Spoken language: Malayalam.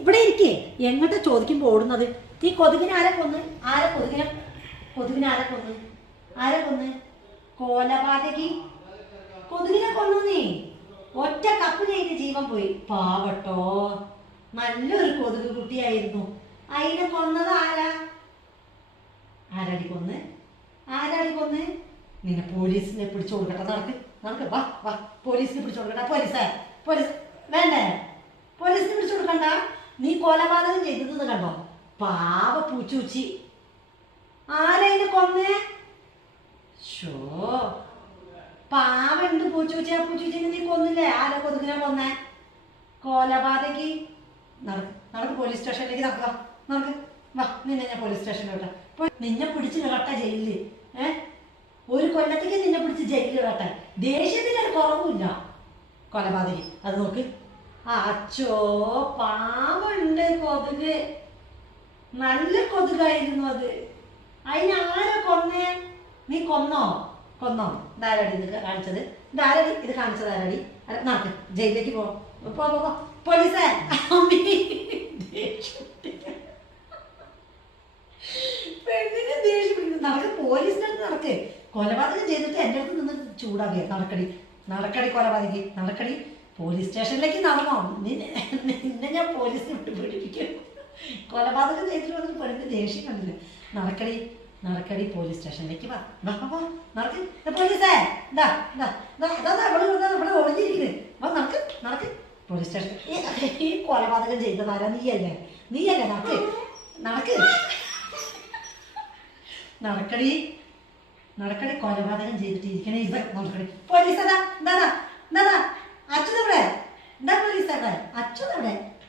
ഇവിടെ ഇരിക്കേ. എങ്ങോട്ട് ചോദിക്കുമ്പോൾ ഓടുന്നത്? ഈ കൊതുകിനെ ആരെ കൊന്ന്? കൊതുകിനെ ആരെ കൊന്ന്? കൊലപാതകി കൊതുകിനെ കൊന്നു. നീ ഒറ്റ കപ്പിന് അതിന്റെ ജീവൻ പോയി. പാവട്ടോ, നല്ലൊരു കൊതുക് കുട്ടിയായിരുന്നു. അതിനെ കൊന്നത് ആരാടി കൊന്ന്? നിന്നെ പോലീസിനെ പിടിച്ചു കൊടുക്കട്ടെ. നടക്ക് വാ പോലീസിനെ പിടിച്ചു കൊടുക്കട്ടെ. പോലീസ് വേണ്ടേ? പോലീസിനെ പിടിച്ചു കൊടുക്കണ്ട. നീ കൊലപാതകം ചെയ്തത് കണ്ടോ? പാവ പൂച്ചൂച്ചി. ആരതിനെ കൊന്നേ? ഷോ, പാവുണ്ട് പൂച്ചൂച്ചി. ആ പൂച്ചൂച്ചിനെ നീ കൊന്നില്ലേ? ആരെ കൊതുകിനെ കൊന്നേ? കൊലപാതകി. നടക്ക് പോലീസ് സ്റ്റേഷനിലേക്ക്. നടക്ക് വാ. നിന്നെ ഞാൻ പോലീസ് സ്റ്റേഷനിലോട്ടെ. നിന്നെ പിടിച്ച് കേട്ട ജയിലില്. ഒരു കൊല്ലത്തേക്ക് നിന്നെ പിടിച്ച് ജയിലിൽ കേട്ടെ. ദേഷ്യത്തിന് ഒരു കുറവുമില്ല. കൊലപാതകി അത് നോക്ക്. അച്ചോ, പാവുണ്ട് കൊതുക്. നല്ല കൊതുകായിരുന്നു അത്. അതിനാരെ കൊന്നേ? നീ കൊന്നോ? ഇതാരടി ഇത് കാണിച്ചത്? ഇത് കാണിച്ചത് ആരടി? നടക്ക് ജയിലിലേക്ക് പോ. പോലീസേ. പെണ്ണിനെ ദേഷ്യം പിടിക്കുന്നു. നടക്ക് പോലീസിന്റെ അടുത്ത് നടക്ക്. കൊലപാതകം ചെയ്തിട്ട് എൻ്റെ അടുത്ത് നിന്ന് ചൂടാകിയ. നടക്കടി കൊലപാതകി. നടക്കടി പോലീസ് സ്റ്റേഷനിലേക്ക്. നടന്നോ? നിന്നെ ഞാൻ പോലീസിനെ വിട്ട് പിടിപ്പിക്കും. കൊലപാതകം ചെയ്തിട്ട് വന്നിട്ട് പെണ്ണിന്റെ ദേഷ്യം കണ്ടില്ല. നടക്കടി പോലീസ് സ്റ്റേഷനിലേക്ക്. വാ നടക്ക്. പോലീസേ ഇവിടെ ഒളിഞ്ഞിരിക്കുന്നത്. വാ നടക്ക് പോലീസ് സ്റ്റേഷൻ. ഈ കൊലപാതകം ചെയ്തതാരാ? നീയല്ലേ? നടക്കടി കൊലപാതകം ചെയ്തിട്ട് ഇരിക്കണേ. നടക്കടി പോലീസ്. അച്ഛനെവിടെ? പോലീസ് അച്ഛനെവിടെ?